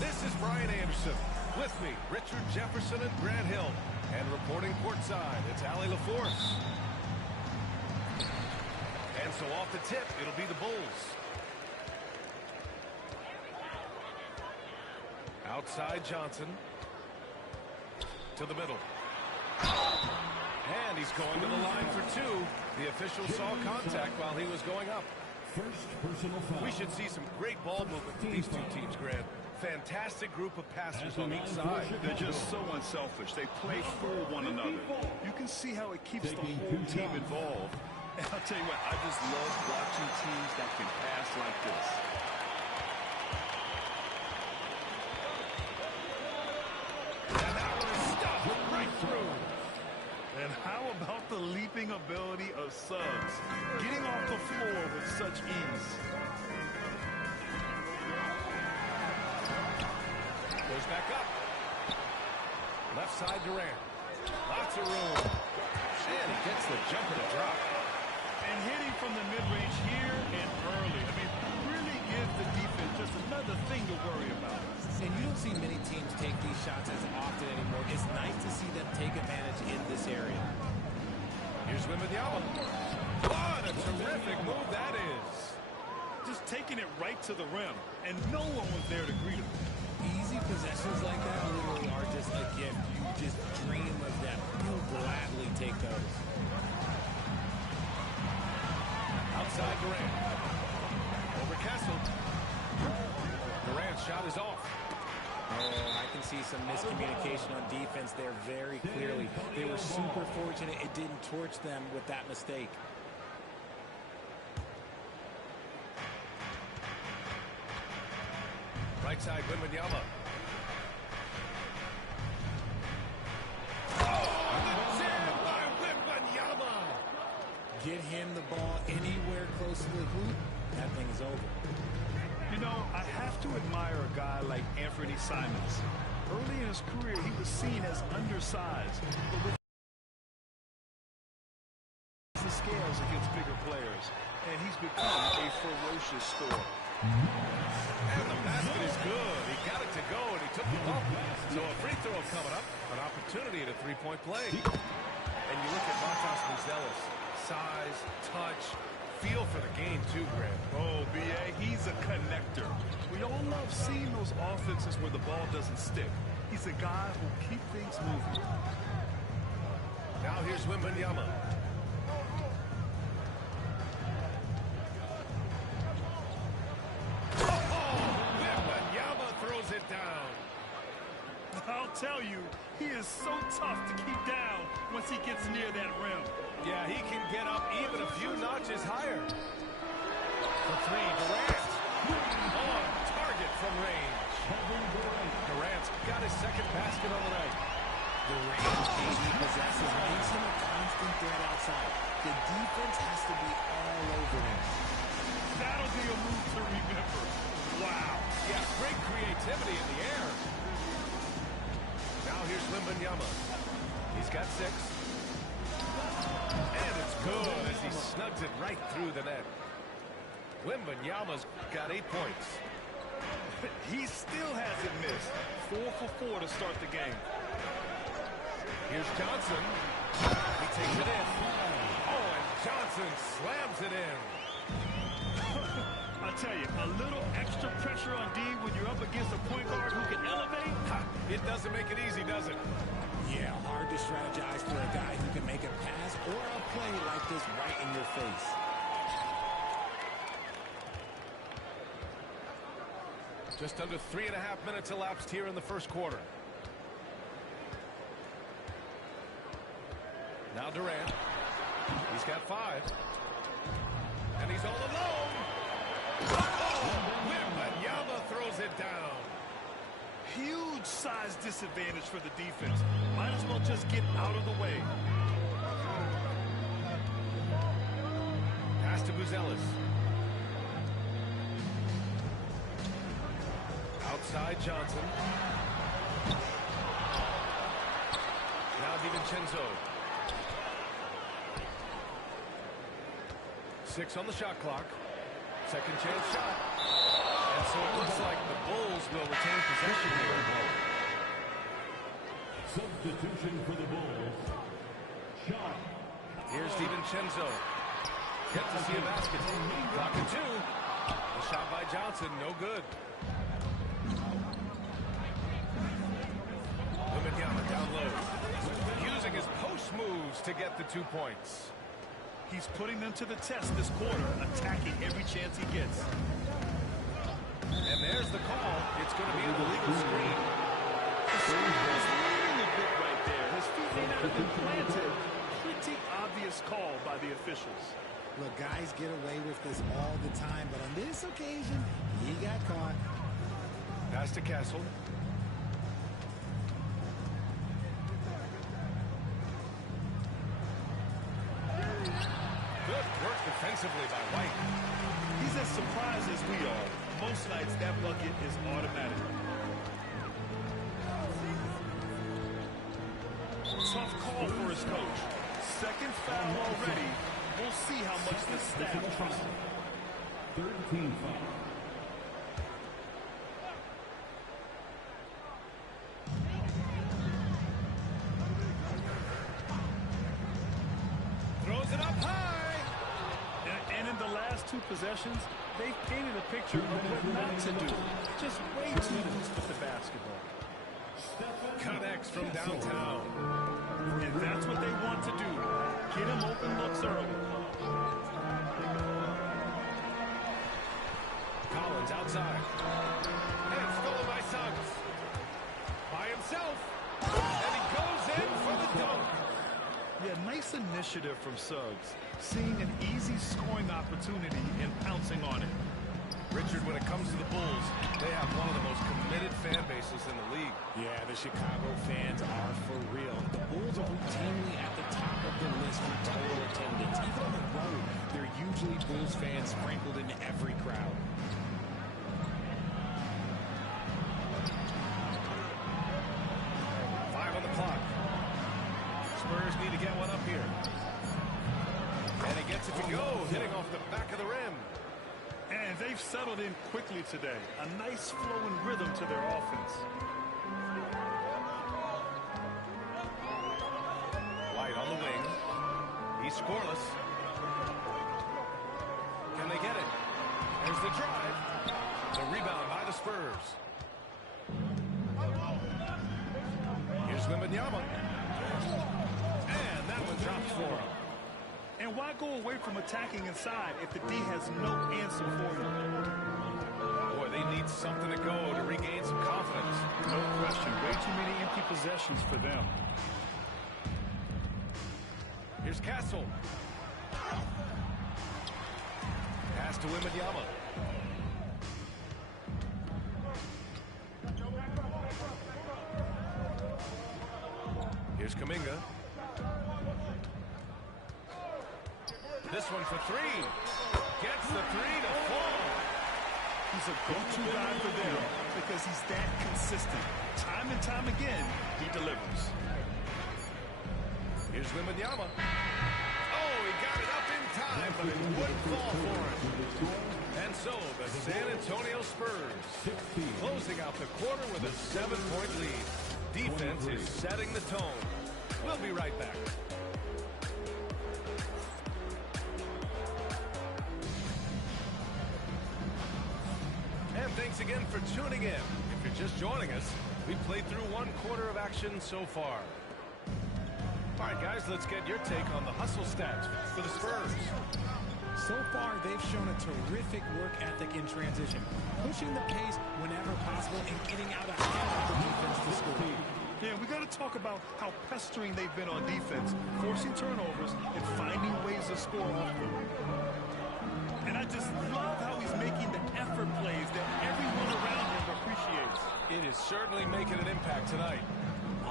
This is Brian Anderson. With me, Richard Jefferson and Grant Hill. And reporting courtside, it's Allie LaForce. And so off the tip, it'll be the Bulls. Outside Johnson. To the middle. And he's going to the line for two. The official saw contact while he was going up. First personal foul. We should see some great ball movement from these two teams, Grant. Fantastic group of passers on each side. They're just so unselfish. They play for one another. You can see how it keeps the whole team involved. And I'll tell you what, I just love watching teams that can pass like this. And that one is stuffed right through. And how about the leaping ability of Suggs? Getting off the floor with such ease. Goes back up. Left side Durant. Lots of room. And he gets the jump and a drop. And hitting from the mid-range here and early. I mean, really gives the defense just another thing to worry about. And you don't see many teams take these shots as often anymore. It's nice to see them take advantage in this area. Here's Wembanyama. What a terrific move that is. Just taking it right to the rim, and no one was there to greet him. Easy possessions like that literally are just a gift. You just dream of them. You'll gladly take those. Outside Durant. Over Kessel. Durant's shot is off. Oh, I can see some miscommunication on defense there very clearly. They were super fortunate it didn't torch them with that mistake. Right side, Wembanyama. Get him the ball anywhere close to the hoop, that thing is over. You know, I have to admire a guy like Anthony Simons. Early in his career, he was seen as undersized, but with the scales against bigger players, and he's become a ferocious scorer. And the basket is good. He got it to go, and he took the bump. So a free throw coming up, an opportunity at a three-point play. And you look at Matas Buzelis. Size, touch, feel for the game too, Grant. Oh, B.A., he's a connector. We all love seeing those offenses where the ball doesn't stick. He's a guy who will keep things moving. Now here's Wembanyama. Wembanyama throws it down. I'll tell you, he is so tough to keep down once he gets near that rim. Yeah, he can get up even a few notches higher. For three, Durant. On target from range. Durant's got his second basket on the night. The range he possesses makes him a constant threat outside. The defense has to be all over him. That'll be a move to remember. Wow. Yeah, great creativity in the air. Now here's Wembanyama. He's got 6. And it's good as he snugs it right through the net. Wembanyama's got 8 points. He still hasn't missed. 4 for 4 to start the game. Here's Johnson. He takes it in. Oh, and Johnson slams it in. I tell you, a little extra pressure on D when you're up against a point guard who can elevate. It doesn't make it easy, does it? Yeah, hard to strategize for a guy who can make a pass or a play like this right in your face. Just under 3.5 minutes elapsed here in the first quarter. Now Durant. He's got 5. And he's all alone. Oh! Wembanyama throws it down. Huge size disadvantage for the defense. Might as well just get out of the way. Pass to Buzelis. Outside Johnson. Now DiVincenzo. 6 on the shot clock. Second chance shot. And so it looks like the Bulls will retain possession here. Substitution for the Bulls. Shot. Here's DiVincenzo. Yet to see a basket. Clock at 2. The shot by Johnson, no good. Wembanyama down low. Using his post moves to get the 2 points. He's putting them to the test this quarter, attacking every chance he gets. And there's the call. It's going to be an illegal screen. The screen was leaning a bit right there. His feet may not have been planted. Pretty obvious call by the officials. Look, guys get away with this all the time, but on this occasion, he got caught. Pass to Castle. Good work defensively by White. He's as surprised as we are. Most nights, that bucket is automatic. Tough call for his coach. Second foul already. We'll see how much the staff trusts him. 13 foul. Throws it up high. And in the last 2 possessions, they've painted a picture of what not to do. Just way too loose with the basketball. Connects from downtown. And that's what they want to do. Get him open looks early. Collins outside. And stolen by Suggs. By himself. And he goes in for the dunk. Yeah, nice initiative from Suggs. Seeing an easy scoring opportunity and pouncing on it. Richard, when it comes to the Bulls, they have one of the most committed fan bases in the league. Yeah, the Chicago fans are for real. The Bulls are routinely at the top of the list for total attendance. Even on the road, there are usually Bulls fans sprinkled in every crowd. Five on the clock. Spurs need to get one up here. And he gets it to go, hitting off the back of the rim. And they've settled in quickly today. A nice flow and rhythm to their offense. White on the wing. He's scoreless. Can they get it? There's the drive. The rebound by the Spurs. Here's Wembanyama. And that one drops for him. And why go away from attacking inside if the D has no answer for you? Boy, they need something to go to regain some confidence. No question. Way too many empty possessions for them. Here's Castle. Pass to Wembanyama. Here's Kuminga. This one for 3. Gets the 3 to fall. He's a go-to guy for them because he's that consistent. Time and time again, he delivers. Here's Wembanyama. Oh, he got it up in time, but it wouldn't fall for him. And so, the San Antonio Spurs closing out the quarter with a 7-point lead. Defense is setting the tone. We'll be right back. And thanks again for tuning in. If you're just joining us, we played through one quarter of action so far. All right, guys, let's get your take on the hustle stats for the Spurs. So far, they've shown a terrific work ethic in transition, pushing the pace whenever possible and getting out ahead of the defense to score. Yeah, we got to talk about how pestering they've been on defense, forcing turnovers and finding ways to score off them. And I just love how he's making the effort plays that everyone around him appreciates. It is certainly making an impact tonight.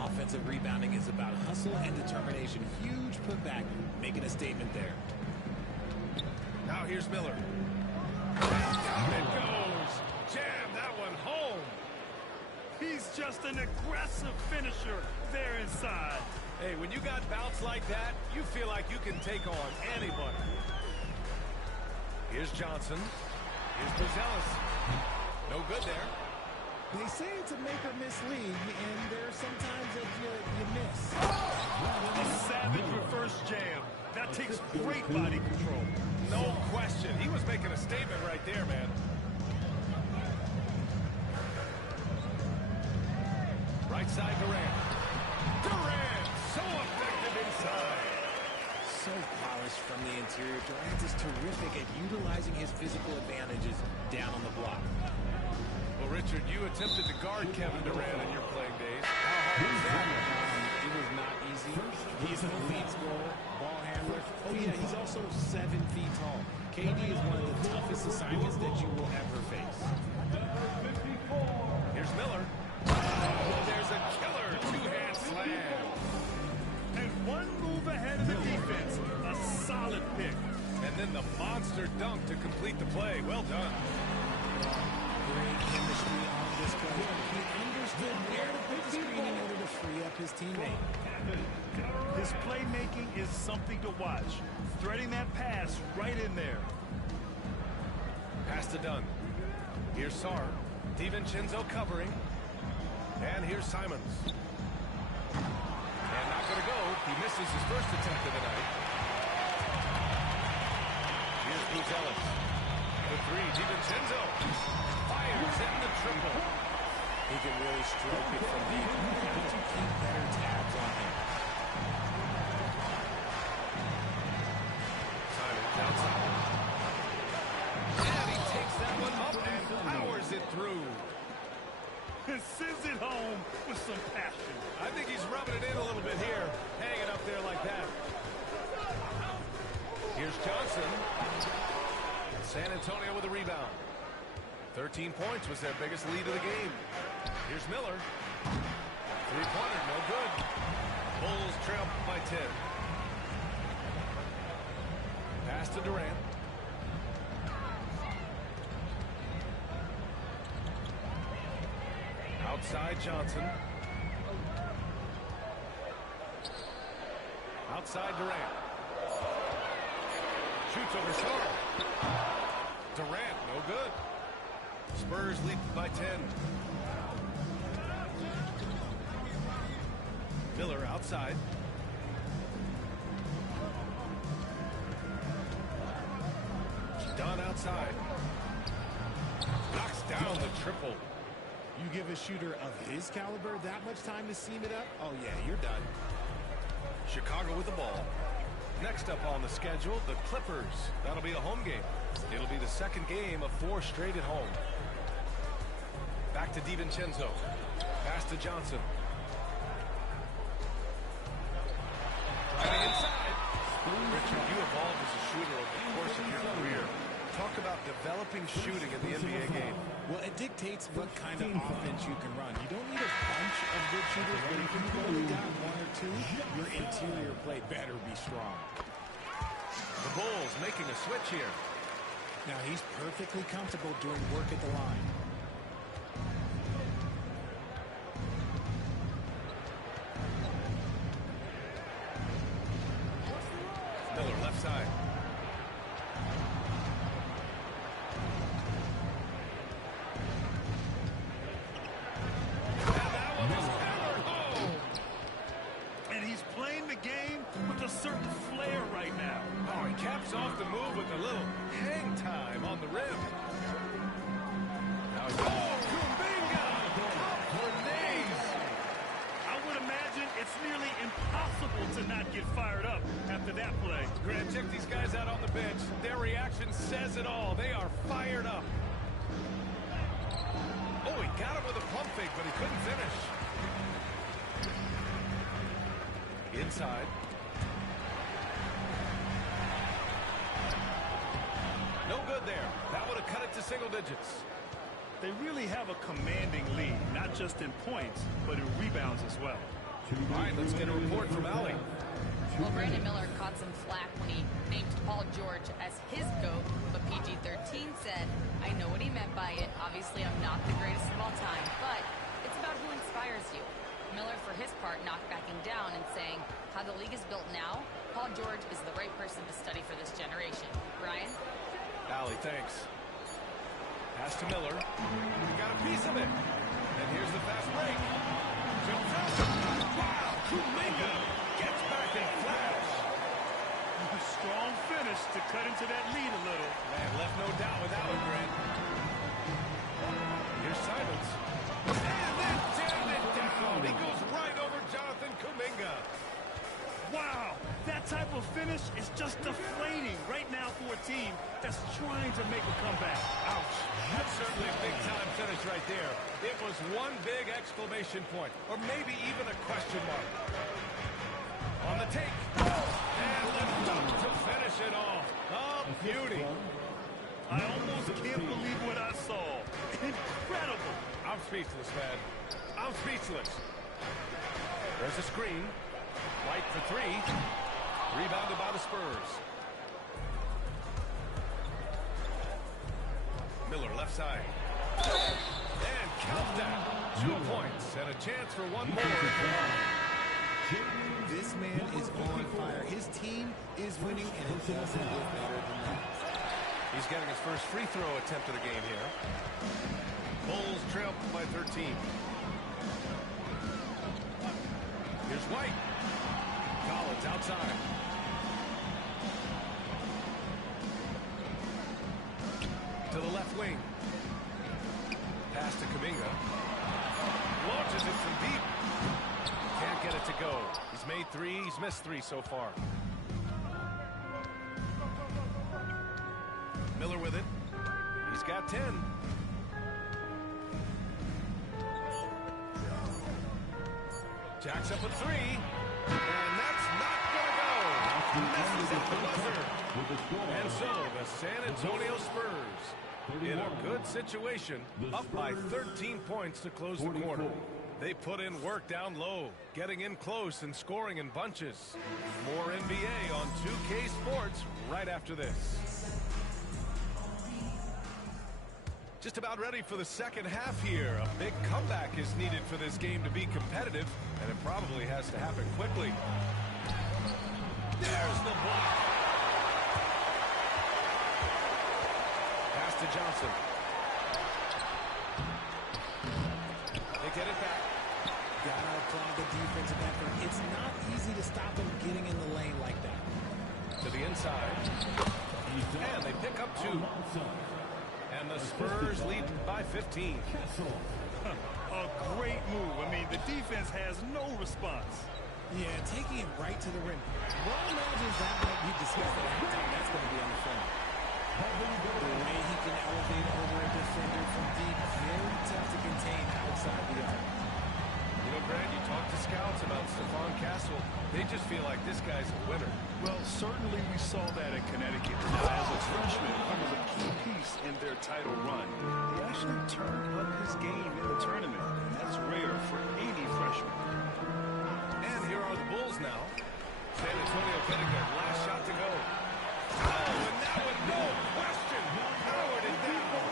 Offensive rebounding is about hustle and determination. Huge putback, making a statement there. Now here's Miller. Down it goes. Jam that one home. He's just an aggressive finisher there inside. Hey, when you got bounce like that, you feel like you can take on anybody. Here's Johnson. Here's Buzelis. No good there. They say it's a make-or-miss league, and there are some times that you miss. A savage reverse jam. That takes great body control. No question. He was making a statement right there, man. Right side, Durant. Durant, so effective inside. So polished from the interior. Durant is terrific at utilizing his physical advantages down on the block. Well, Richard, you attempted to guard Kevin Durant in your playing days. How hard was that? It was not easy. He's an elite scorer, ball handler. Oh, yeah, he's also 7 feet tall. KD is one of the toughest assignments that you will ever face. Here's Miller. Oh, there's a killer two-hand slam. And one move ahead of the defense. A solid pick. And then the monster dunk to complete the play. Well done. Great chemistry on display. He understood where to put the screen in order to free up his teammate. His playmaking is something to watch. Threading that pass right in there. Pass to Dunn. Here's Sarr. DiVincenzo covering. And here's Simons. And not going to go. He misses his first attempt of the night. Here's Buzelis. The three, DiVincenzo. Fires in the triple. He can really stroke it from deep. Got to keep better tabs on him. Simons outside. And he takes that one up and powers it through. And sends it home with some passion. I think he's rubbing it in a little bit here. Hanging up there like that. Here's Johnson. San Antonio with a rebound. 13 points was their biggest lead of the game. Here's Miller. Three-pointer, no good. Bulls trail by 10. Pass to Durant. Outside Johnson. Outside Durant. Shoots over Sarr. Durant, no good. Spurs lead by 10. Miller outside. Dunn outside. Knocks down the triple. You give a shooter of his caliber that much time to seam it up? Oh, yeah, you're done. Chicago with the ball. Next up on the schedule, the Clippers. That'll be a home game. It'll be the second game of 4 straight at home. Back to DiVincenzo. Pass to Johnson. Driving inside. Richard, you evolved as a shooter over the course of your career. Talk about developing shooting in the NBA game. Well, it dictates what kind of offense you can run. You don't need a bunch of good shooters, but if you've only got 1 or 2, your interior play better be strong. The Bulls making a switch here. Now, he's perfectly comfortable doing work at the line. Miller left side. Grant, check these guys out on the bench. Their reaction says it all. They are fired up. Oh, he got him with a pump fake, but he couldn't finish. Inside. No good there. That would have cut it to single digits. They really have a commanding lead, not just in points, but in rebounds as well. All right, let's get a report from Allie. Well, Brandon Miller caught some flack when he named Paul George as his GOAT, but PG-13 said, I know what he meant by it. Obviously, I'm not the greatest of all time, but it's about who inspires you. Miller, for his part, not backing down and saying, how the league is built now, Paul George is the right person to study for this generation. Ryan? Allie, thanks. Pass to Miller. He got a piece of it. And here's the fast break. Jumps out. Wow, Kuminga gets back in flash. A strong finish to cut into that lead a little. Man, left no doubt with that one, Grant. Here's Simons. And then jammed it down. He goes right over Jonathan Kuminga. Wow, that type of finish is just deflating right now for a team that's trying to make a comeback. Ouch. That's certainly a big-time finish right there. It was one big exclamation point, or maybe even a question mark. On the take. And lift up to finish it off. Oh, beauty. I almost can't believe what I saw. Incredible. I'm speechless, man. I'm speechless. There's a screen. White for three. Rebounded by the Spurs. Miller left side. And count that. 2 points and a chance for one more. This man is on fire. His team is winning, and it doesn't get better than that. He's getting his first free throw attempt of the game here. Bulls trail by 13. Here's White. Collins outside. To the left wing. Pass to Kuminga. Launches it from deep. Can't get it to go. He's made three. He's missed three so far. Miller with it. He's got 10. Jacks up a three. And that's not going to go. Misses at the buzzer. And so the San Antonio Spurs in a good situation, up by 13 points to close the quarter. They put in work down low, getting in close and scoring in bunches. More NBA on 2K Sports right after this. Just about ready for the second half here. A big comeback is needed for this game to be competitive, and it probably has to happen quickly. There's the block. Pass to Johnson. They get it back. Gotta apply the defensive effort. It's not easy to stop him getting in the lane like that. To the inside. And they pick up two. And the Spurs lead by 15. A great move. I mean, the defense has no response. Yeah, taking it right to the rim. One imagines that might be discussed at halftime. That's going to be on the film. The way he can elevate over a defender from deep, very tough to contain outside the arc. You know, Brad, you talk to scouts about Stephon Castle. They just feel like this guy's a winner. Well, certainly we saw that in Connecticut. Now, as a freshman, he was a key piece in their title run. He actually turned up his game in the tournament. That's rare for any freshman. And here are the Bulls now. San Antonio getting their last shot to go. Oh, and that one, no question, powered it down.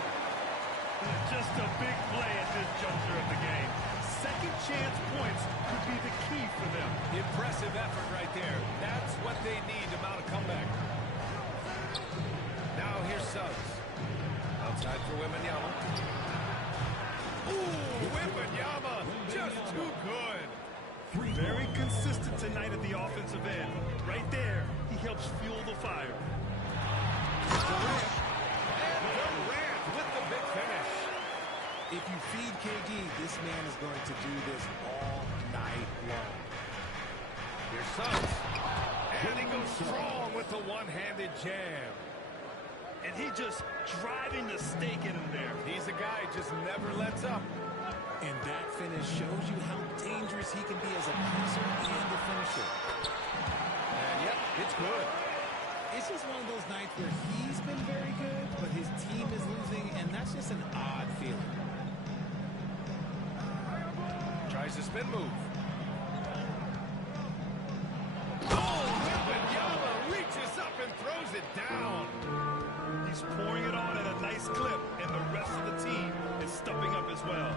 Just a big play at this juncture of the game. Second chance points could be the key for them. Impressive effort right there. That's what they need to mount a comeback. Now here's Suggs. Outside for Wembanyama. Ooh, Wembanyama, just too good. Very consistent tonight at the offensive end. Right there, he helps fuel the fire. Durant. And Durant with the big finish. If you feed KD, this man is going to do this all night long. Here's Suggs. And he goes strong with the one-handed jam. And he just driving the stake in him there. He's a guy who just never lets up. And that finish shows you how dangerous he can be as a passer and a finisher. And yep, it's good. It's just one of those nights where he's been very good, but his team is losing, and that's just an odd feeling. Tries the spin move. Oh, Wembanyama reaches up and throws it down. He's pouring it on at a nice clip, and the rest of the team is stepping up as well.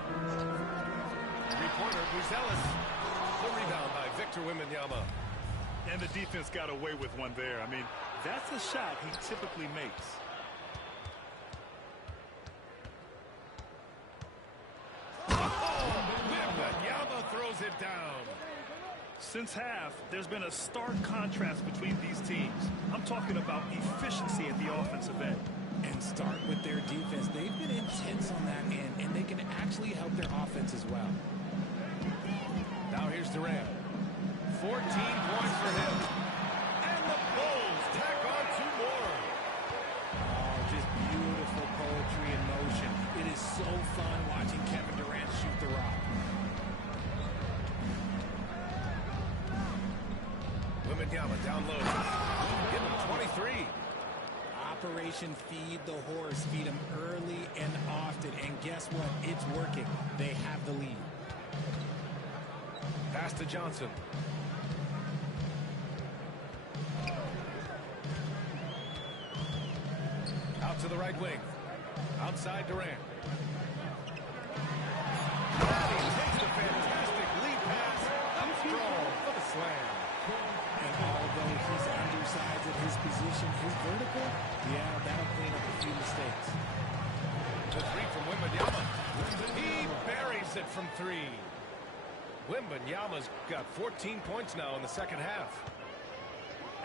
Three-pointer, Buzelis. The rebound by Victor Wembanyama. And the defense got away with one there. I mean, that's a shot he typically makes. Wembanyama throws it down. Since half, there's been a stark contrast between these teams. I'm talking about efficiency at the offensive end. And start with their defense. They've been intense on that end, and they can actually help their offense as well. Now here's Durant. 14 points for him. And the Bulls tack on 2 more. Oh, just beautiful poetry in motion. It is so fun watching Kevin Durant shoot the rock. Wembanyama down low. Give him 23. Operation Feed the Horse. Feed him early and often. And guess what? It's working. They have the lead. Pass to Johnson. Out to the right wing. Outside Durant. And he takes a fantastic lead pass. Up strong for the slam. And although he's undersized at his position, his vertical, yeah, that'll clean up a few mistakes. The three from Wembanyama. He buries it from 3. Wembanyama's got 14 points now in the second half.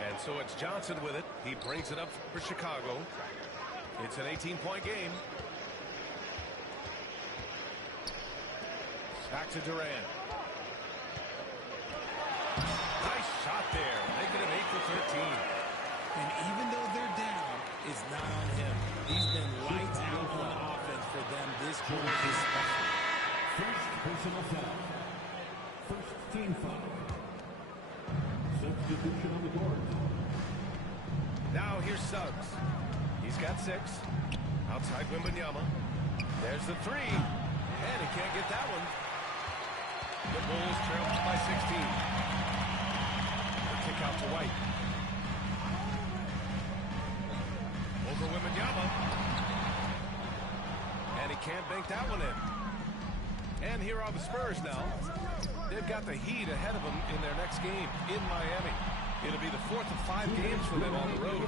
And so it's Johnson with it. He brings it up for Chicago. It's an 18-point game. Back to Durant. Nice shot there. Making it 8 for 13. And even though they're down, it's not on him. He's been lights out on offense for them this quarter especially. First personal foul. First team foul. Substitution on the court. Now here's Suggs. He's got 6. Outside Wembanyama. There's the 3. And he can't get that one. The Bulls trail by 16. The kick out to White. Over Wembanyama. And he can't bank that one in. And here are the Spurs now. They've got the Heat ahead of them in their next game in Miami. It'll be the 4th of 5 games for them on the road.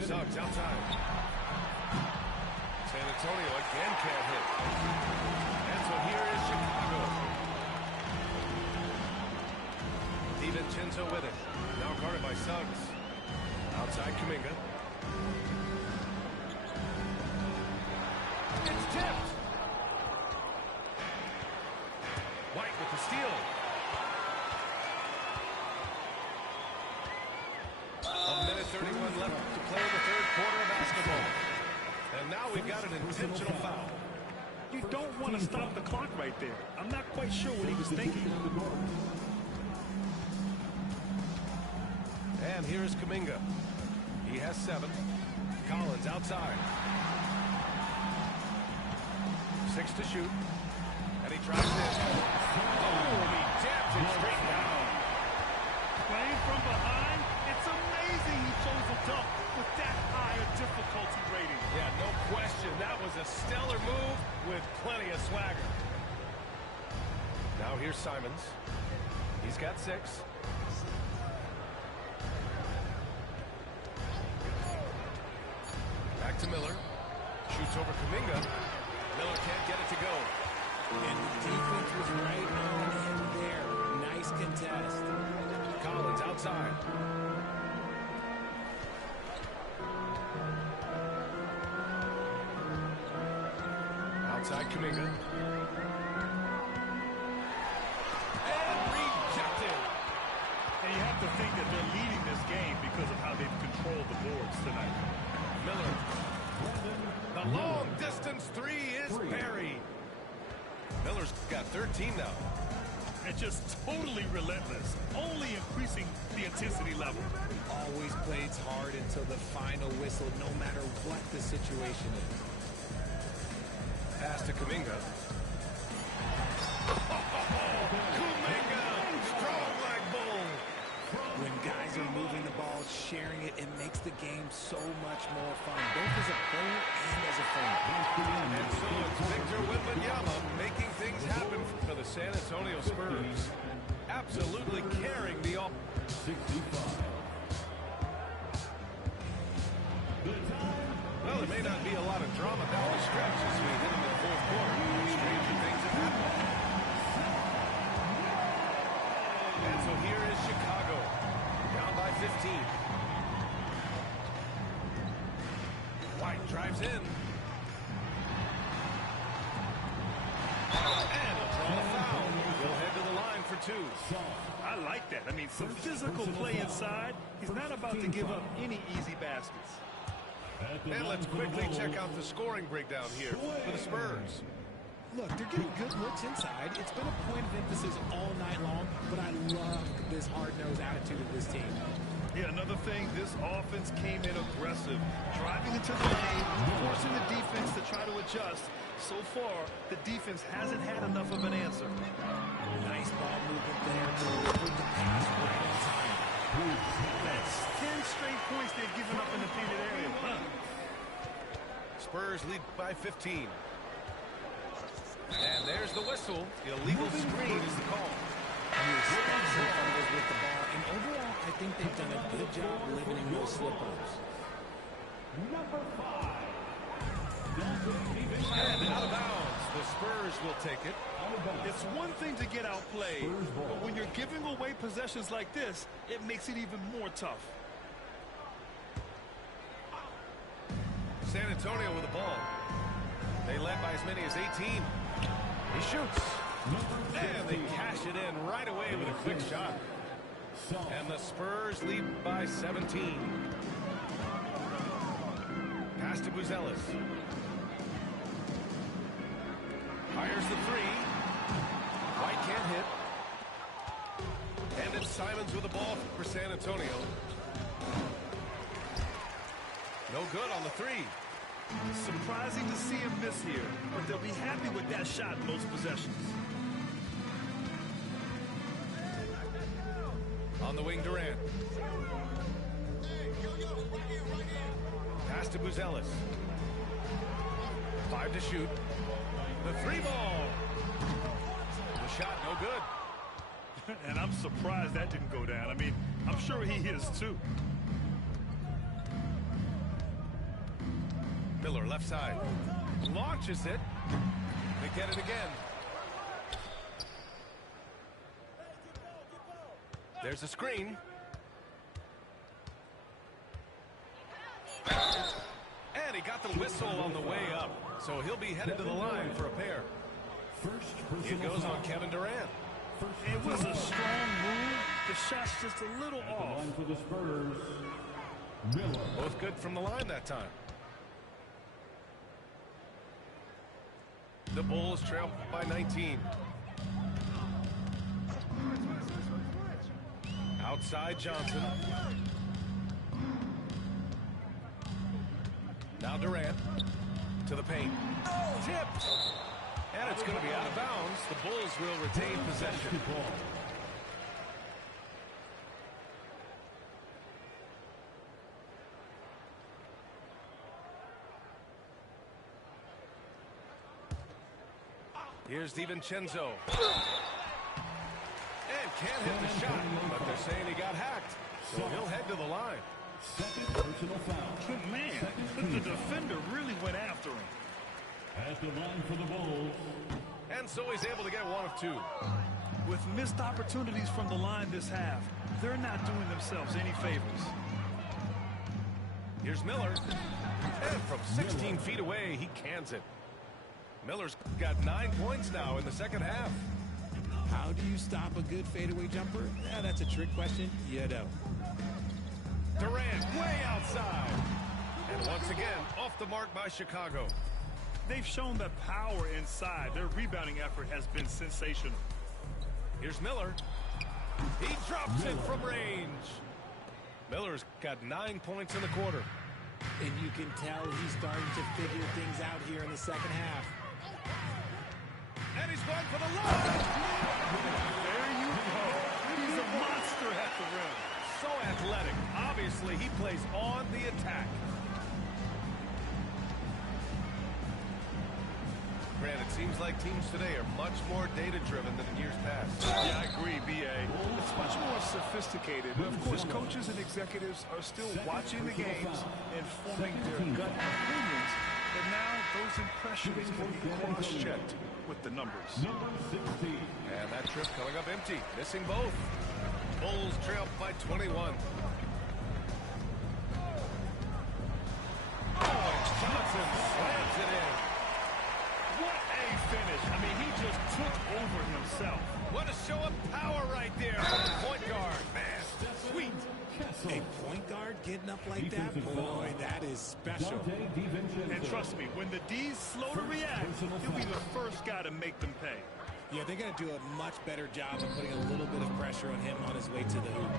Suggs outside. San Antonio again can't hit. And so here is Chicago. DiVincenzo with it. Now guarded by Suggs. Outside Kuminga. It's tipped. White with the steal. A minute 31 left to play in the 3rd quarter of basketball. And now we've got an intentional foul. You don't want to stop the clock right there. I'm not quite sure what he was thinking. And here's Kuminga. He has 7. Collins outside. 6 to shoot. And he tries this. Oh, he jabs it straight down. Playing from behind, it's amazing he chose a dunk with that high a difficulty rating. Yeah, no question. That was a stellar move with plenty of swagger. Now here's Simons. He's got 6. Back to Miller. Shoots over Kuminga. Miller can't get it to go. And the defense was right on him there. Nice contest. Collins outside. Outside Kuminga. And rejected. And you have to think that they're got 13 now. And just totally relentless, only increasing the intensity level. Always plays hard until the final whistle, no matter what the situation is. Pass to Kuminga. Kuminga! Strong like bull. When guys are moving the ball, sharing it, it makes the game so much more fun, both as a player and as a fan. And so it's Victor Wembanyama making things happen for the San Antonio Spurs. Absolutely carrying the offense. 65. Well, there may not be a lot of drama down the stretch as we head into the fourth quarter. Stranger things have happened. And so here is Chicago, down by 15. White drives in. And he'll draw a foul. He'll head to the line for two. I like that. I mean, some physical play inside. He's not about to give up any easy baskets. And let's quickly check out the scoring breakdown here for the Spurs. Look, they're getting good looks inside. It's been a point of emphasis all night long, but I love this hard-nosed attitude of this team. Yeah, another thing, this offense came in aggressive, driving into the lane, forcing the defense to try to adjust. So far, the defense hasn't had enough of an answer. Nice ball movement there, delivered the pass right on time. That's 10 straight points they've given up in the painted area. Spurs lead by 15. And there's the whistle. Illegal screen is the call. You expect some fumbles with the ball, and overall, I think they've done a good job limiting those slip-ups. Number 5. And out of bounds. The Spurs will take it. It's one thing to get outplayed, but when you're giving away possessions like this, it makes it even more tough. San Antonio with the ball. They led by as many as 18. He shoots. And they cash it in right away with a quick shot. And the Spurs lead by 17. Pass to Buzelis. Fires the three. White can't hit. And it's Simons with the ball for San Antonio. No good on the three. Surprising to see him miss here, but they'll be happy with that shot most possessions. On the wing, Durant. Pass to Buzelis. 5 to shoot. The three ball. The shot no good. And I'm surprised that didn't go down. I mean, I'm sure he is too. Miller left side. Launches it. They get it again. There's a screen. And he got the whistle on the way up. So he'll be headed to the line for a pair. Here goes on Kevin Durant. It was a strong move. The shot's just a little off. For the Spurs, Miller. Both good from the line that time. The Bulls trail by 19. Outside Johnson. Now Durant to the paint. Tipped. And it's going to be out of bounds. The Bulls will retain possession. Here's DiVincenzo. And can't hit the shot, but they're saying he got hacked. So he'll head to the line. Second personal foul. Man, the defender really went after him. At the line for the Bulls. And so he's able to get one of two. With missed opportunities from the line this half, they're not doing themselves any favors. Here's Miller. And from 16 feet away, he cans it. Miller's got 9 points now in the second half. How do you stop a good fadeaway jumper? Yeah, that's a trick question. You know. Durant way outside. And once again, off the mark by Chicago. They've shown the power inside. Their rebounding effort has been sensational. Here's Miller. He drops it from range. Miller's got 9 points in the quarter. And you can tell he's starting to figure things out here in the second half. And he's going for the line. There you go. He's a monster at the rim. So athletic. Obviously, he plays on the attack. Grant, it seems like teams today are much more data-driven than in years past. Yeah, I agree, B.A. It's much more sophisticated. But of course, coaches and executives are still watching the games and forming their gut opinions. But now those impressions can be cross-checked with the numbers. And that trip coming up empty, missing both. Bulls trail by 21. Oh, and Johnson slams it in. What a finish. I mean, he just took over himself. What a show of power right there from the point guard. Man, sweet. A point guard getting up like that? Boy, that is special. And trust me, when the D's slow to react, he'll be the first guy to make them pay. Yeah, they're going to do a much better job of putting a little bit of pressure on him on his way to the hoop.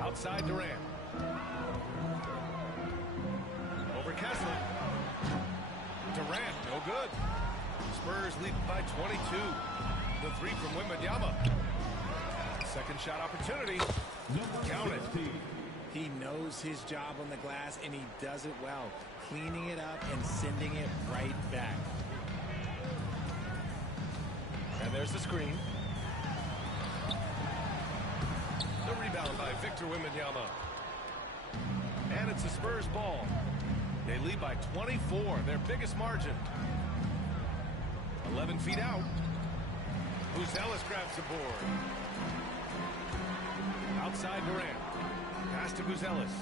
Outside Durant. Over Kessler. Durant, no good. Spurs lead by 22. The three from Wembanyama. Second shot opportunity. Count it. He knows his job on the glass, and he does it well. Cleaning it up and sending it right back. And there's the screen. The rebound by Victor Wembanyama. And it's the Spurs ball. They lead by 24, their biggest margin. 11 feet out. Buzelis grabs the board. Outside Durant. Pass to Buzelis.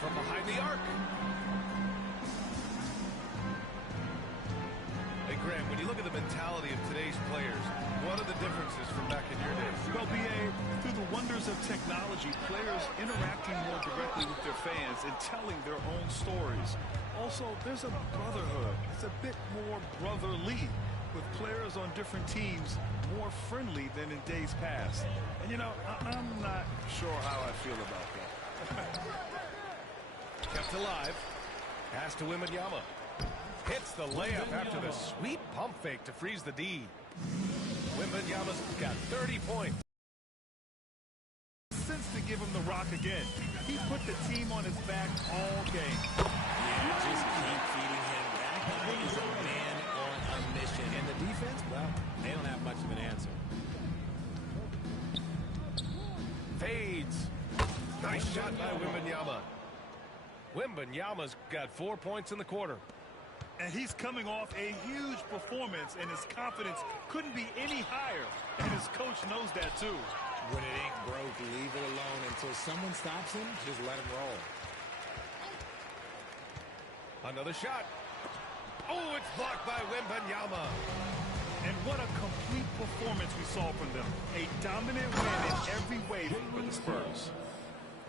From behind the arc. Hey, Graham, when you look at the mentality of today's players, what are the differences from back in your days? Well, B.A., through the wonders of technology, players interacting more directly with their fans and telling their own stories. Also, there's a brotherhood. It's a bit more brotherly, with players on different teams more friendly than in days past. And, you know, I'm not sure how I feel about that. Kept alive. Pass to Wembanyama. Hits the layup after the sweet pump fake to freeze the D. Wembanyama's got 30 points. Sense to give him the rock again. He put the team on his back all game. Yeah, just keep feeding him. That guy is a man on a mission. And the defense, well, they don't have much of an answer. Fades. Nice shot by Wembanyama. Wembanyama's got 4 points in the quarter. And he's coming off a huge performance, and his confidence couldn't be any higher. And his coach knows that, too. When it ain't broke, leave it alone. Until someone stops him, just let him roll. Another shot. Oh, it's blocked by Wembanyama. And what a complete performance we saw from them. A dominant win in every way for the Spurs.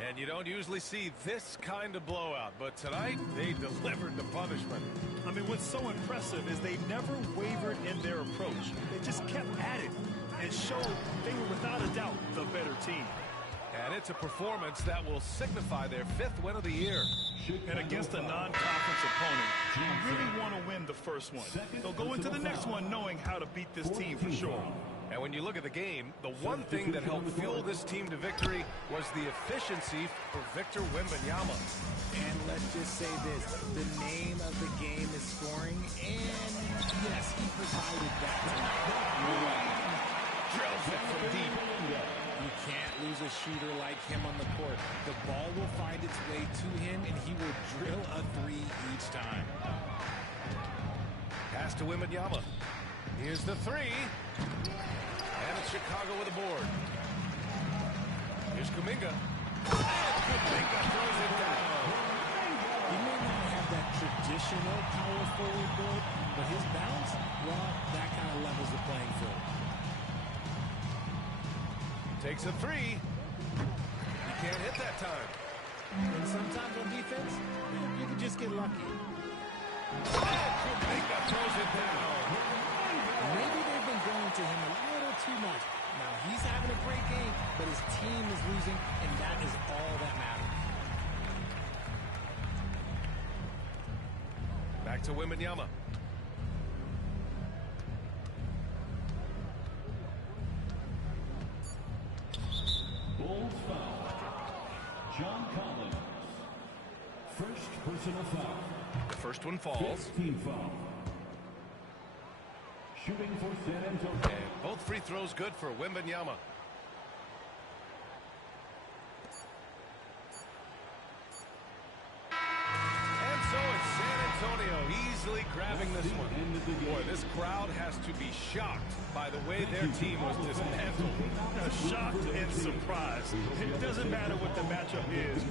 And you don't usually see this kind of blowout, but tonight they delivered the punishment. I mean, what's so impressive is they never wavered in their approach. They just kept at it and showed they were without a doubt the better team. And it's a performance that will signify their 5th win of the year. And against a non-conference opponent, you really want to win the first one. They'll go into the next one knowing how to beat this team for sure. And when you look at the game, the one thing that helped fuel this team to victory was the efficiency for Victor Wembanyama. And let's just say this, the name of the game is scoring, and yes, he provided that tonight. Drills it from deep. You can't lose a shooter like him on the court. The ball will find its way to him, and he will drill a three each time. Pass to Wembanyama. Here's the three. And it's Chicago with a board. Here's Kuminga. And Kuminga throws it down. He may not have that traditional power forward build, but his bounce, well, that kind of levels the playing field. Takes a three. He can't hit that time. And sometimes on defense, you can just get lucky. Jamaica throws it down. Maybe they've been going to him a little too much. Now, he's having a great game, but his team is losing, and that is all that matters. Back to Wembanyama. Bulls foul. John Collins. First personal foul. The first one falls. Team foul. Shooting for San Antonio. And both free throws good for Wembanyama. And so it's San Antonio easily grabbing this one. Boy, this crowd has to be shocked by the way their team was dismantled. Shocked and surprised. It doesn't matter what the matchup is.